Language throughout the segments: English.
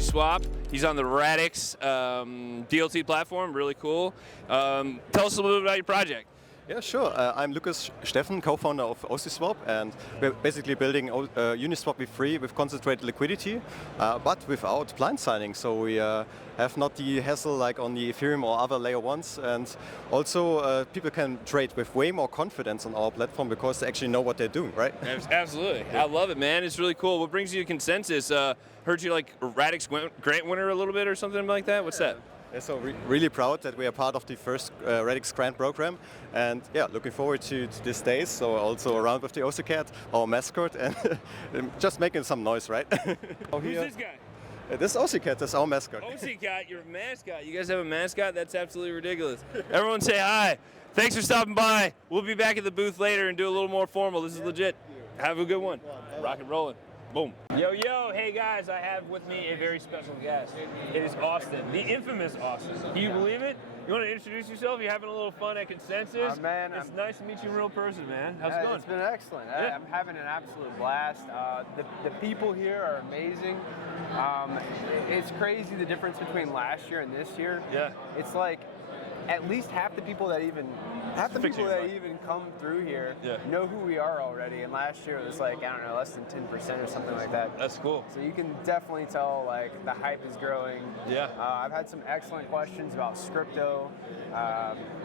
OCISwap. He's on the Radix DLT platform, really cool. Tell us a little bit about your project. Yeah, sure. I'm Lukas co-founder of OCISwap, and we're basically building Uniswap v3 with concentrated liquidity, but without blind signing. So we have not the hassle like on the Ethereum or other layer ones, and also people can trade with way more confidence on our platform because they actually know what they're doing, right? Absolutely. I love it, man. It's really cool. What brings you to consensus? Heard you like Radix grant winner a little bit or something like that? What's that? Yeah, so really proud that we are part of the first Radix grant program, and yeah, looking forward to these days. So also around with the OCCat, our mascot, and just making some noise, right? Who's this guy? This OCCat, that's our mascot. OCCat, your mascot. You guys have a mascot? That's absolutely ridiculous. Everyone say hi. Thanks for stopping by. We'll be back at the booth later and do a little more formal. This is legit. Have a good one. Rock and rollin'. Boom. Yo, yo, hey guys, I have with me a very special guest. It is Austin, the infamous Austin. Can you believe it? You want to introduce yourself? You're having a little fun at Consensus? Man, it's nice to meet you in real person, man. How's it going? It's been excellent. Yeah. I'm having an absolute blast. The people here are amazing. It's crazy the difference between last year and this year. Yeah. It's like at least half the people that even come through here know who we are already, and last year it was like, I don't know, less than 10% or something like that. That's cool. So you can definitely tell like the hype is growing. Yeah. I've had some excellent questions about Scripto.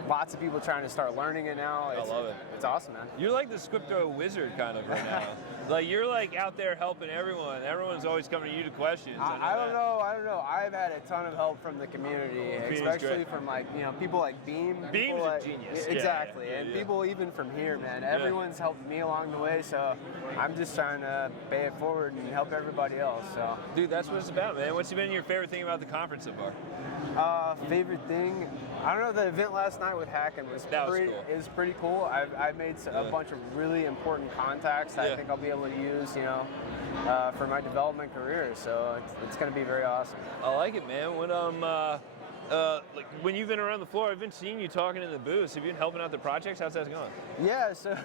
Lots of people trying to start learning it now. I love it. It's awesome, man. You're like the Scripto wizard kind of right now. Like you're like out there helping everyone. Everyone's always coming to you to questions. I don't know. I've had a ton of help from the community, especially from like people like Beam. Beam's a genius. Exactly, Yeah. and people even from here, man. Everyone's helped me along the way, so I'm just trying to pay it forward and help everybody else. So, dude, that's what it's about, man. What's been your favorite thing about the conference so far? Favorite thing? I don't know. The event last night with Hackin was cool. It was pretty cool. I made a bunch of really important contacts that I think I'll be able to use, for my development career. So it's going to be very awesome. I like it, man. When like when you've been around the floor, I've been seeing you talking in the booths. Have you been helping out the projects? How's that going? Yeah. So.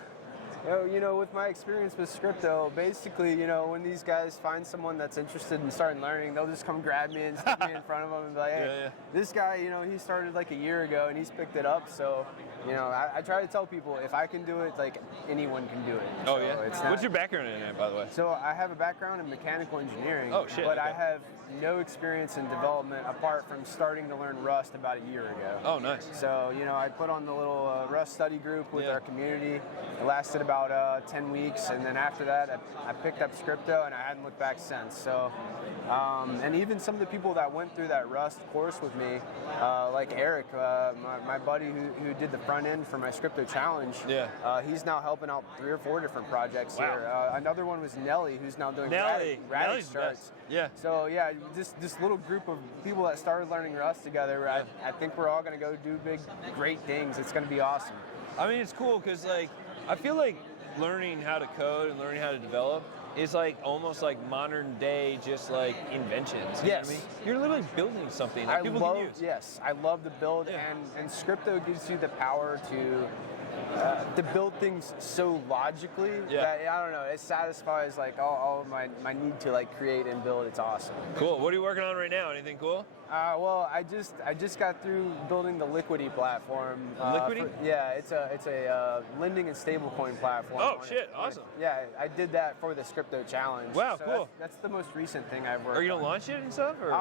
With my experience with Scripto, basically, when these guys find someone that's interested in starting learning, they'll just come grab me and stick me in front of them and be like, hey, this guy, he started like a year ago and he's picked it up. So, I try to tell people if I can do it, like anyone can do it. Oh, so yeah? What's your background in it, by the way? So I have a background in mechanical engineering. Oh, shit. But I have no experience in development apart from starting to learn Rust about a year ago. Oh, nice. So, I put on the little Rust study group with our community. It lasted about 10 weeks, and then after that, I picked up Scripto, and I hadn't looked back since. So, and even some of the people that went through that Rust course with me, like Eric, my buddy who did the front end for my Scripto challenge, he's now helping out 3 or 4 different projects here. Another one was Nelly, who's now doing Radix charts. Yeah. So yeah, this little group of people that started learning Rust together, I think we're all going to go do great things. It's going to be awesome. I mean, it's cool because like I feel like learning how to code and learning how to develop is like almost like modern day just like inventions. You know what I mean? You're literally building something that people can use. Yes, I love the build, and Scripto gives you the power to build things so logically that, I don't know, it satisfies like all of my need to like create and build. It's awesome. Cool. What are you working on right now? Anything cool? Well, I just got through building the Liquidity platform. Liquidity? It's a lending and stablecoin platform. Oh shit! Awesome. Yeah, I did that for the Scripto challenge. Wow, so cool. That's the most recent thing I've worked on. Are you gonna launch it and stuff? Or?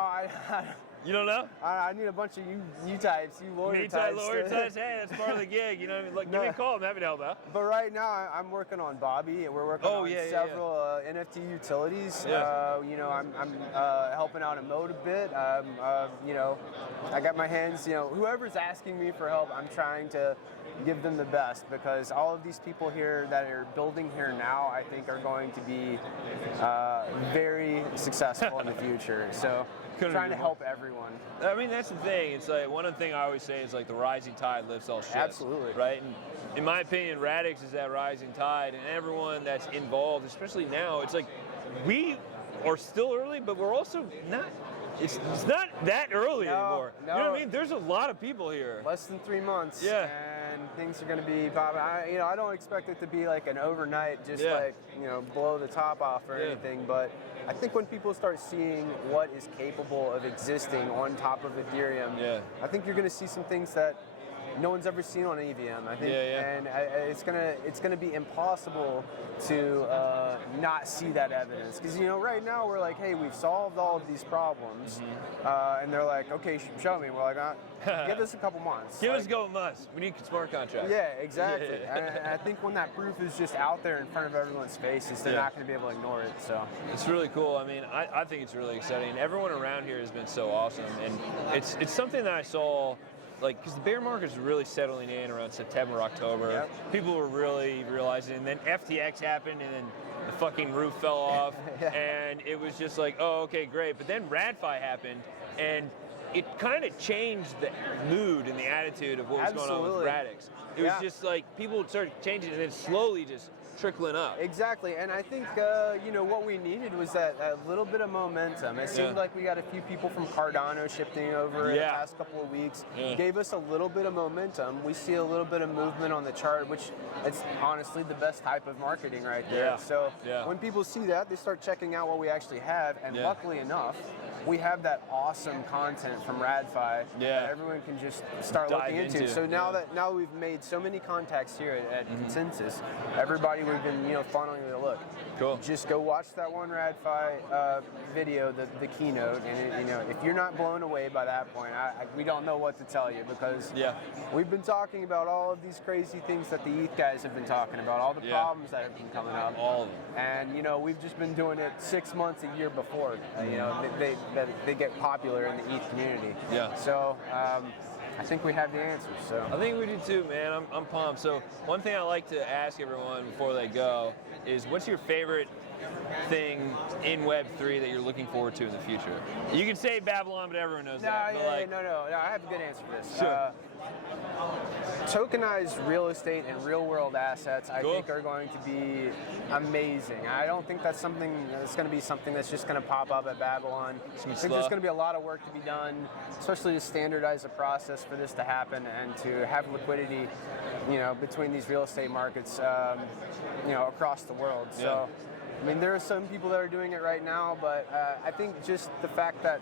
You don't know? I need a bunch of you types, you lawyer types. Lawyer types, hey, that's part of the gig. You know what I mean? Like, give me a call. I'm happy to help out. But right now, I'm working on Bobby, and we're working on several NFT utilities. I'm helping out Emote a bit. I got my hands, whoever's asking me for help, I'm trying to give them the best, because all of these people here that are building here now, I think are going to be very successful in the future. So trying to help everyone. I mean, that's the thing. It's like one of the things I always say is like the rising tide lifts all ships. Absolutely. Right? And in my opinion, Radix is that rising tide, and everyone that's involved, especially now, it's like we are still early, but we're also not. It's not that early anymore. No. You know what I mean? There's a lot of people here. Less than 3 months. Yeah. And things are going to be popping. I don't expect it to be like an overnight, just like, blow the top off or anything. But I think when people start seeing what is capable of existing on top of Ethereum, I think you're going to see some things that no one's ever seen on EVM. I think, and it's gonna be impossible to not see that evidence. Because right now we're like, hey, we've solved all of these problems, and they're like, okay, show me. We're like, give us a couple months. Give us a couple months. We need smart contracts. Yeah, exactly. And I think when that proof is just out there in front of everyone's faces, they're not going to be able to ignore it. So it's really cool. I mean, I think it's really exciting. Everyone around here has been so awesome, and it's something that I saw. Because the bear market's really settling in around September, October. People were really realizing, and then FTX happened, and then the fucking roof fell off, and it was just like, oh, okay, great. But then RadFi happened, and it kind of changed the mood and the attitude of what was going on with Radix. It was just like people started changing, and then slowly just trickling up. Exactly, and I think what we needed was that little bit of momentum. It seemed like we got a few people from Cardano shifting over in the past couple of weeks. Gave us a little bit of momentum. We see a little bit of movement on the chart, which is honestly the best type of marketing right there. So when people see that, they start checking out what we actually have, and luckily enough, we have that awesome content from RadFi that everyone can just start looking into. So now we've made so many contacts here at Consensus, everybody we've been funneling to look. Cool. Just go watch that one RadFi video, the keynote, and if you're not blown away by that point, we don't know what to tell you, because we've been talking about all of these crazy things that the ETH guys have been talking about, all the problems that have been coming up, all of them, and we've just been doing it 6 months, a year before. They get popular in the ETH community. So I think we have the answers. So I think we do too, man. I'm pumped. So one thing I like to ask everyone before they go is, what's your favorite thing in Web3 that you're looking forward to in the future? You can say Babylon, but everyone knows that. No, I have a good answer for this. Sure. Tokenized real estate and real-world assets, I think, are going to be amazing. I don't think that's something that's going to be something that's just going to pop up at Babylon. I think there's going to be a lot of work to be done, especially to standardize the process for this to happen and to have liquidity, between these real estate markets, across the world. So, I mean, there are some people that are doing it right now, but I think just the fact that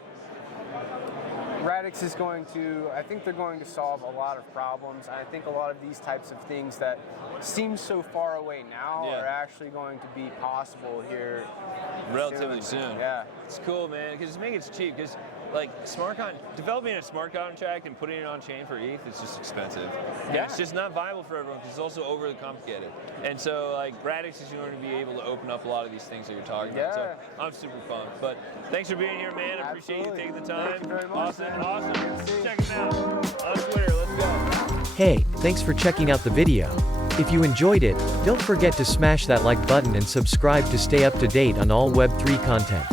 Radix is I think they're going to solve a lot of problems. I think a lot of these types of things that seem so far away now are actually going to be possible here relatively soon. Yeah. It's cool, man, because it's making it cheap, because developing a smart contract and putting it on chain for ETH is just expensive. And it's just not viable for everyone, because it's also overly complicated. And so Radix is going to be able to open up a lot of these things that you're talking about. So I'm super pumped. But thanks for being here, man. I appreciate you taking the time. Thank you very much. Awesome. Check us out on Twitter. Let's go. Hey, thanks for checking out the video. If you enjoyed it, don't forget to smash that like button and subscribe to stay up to date on all Web3 content.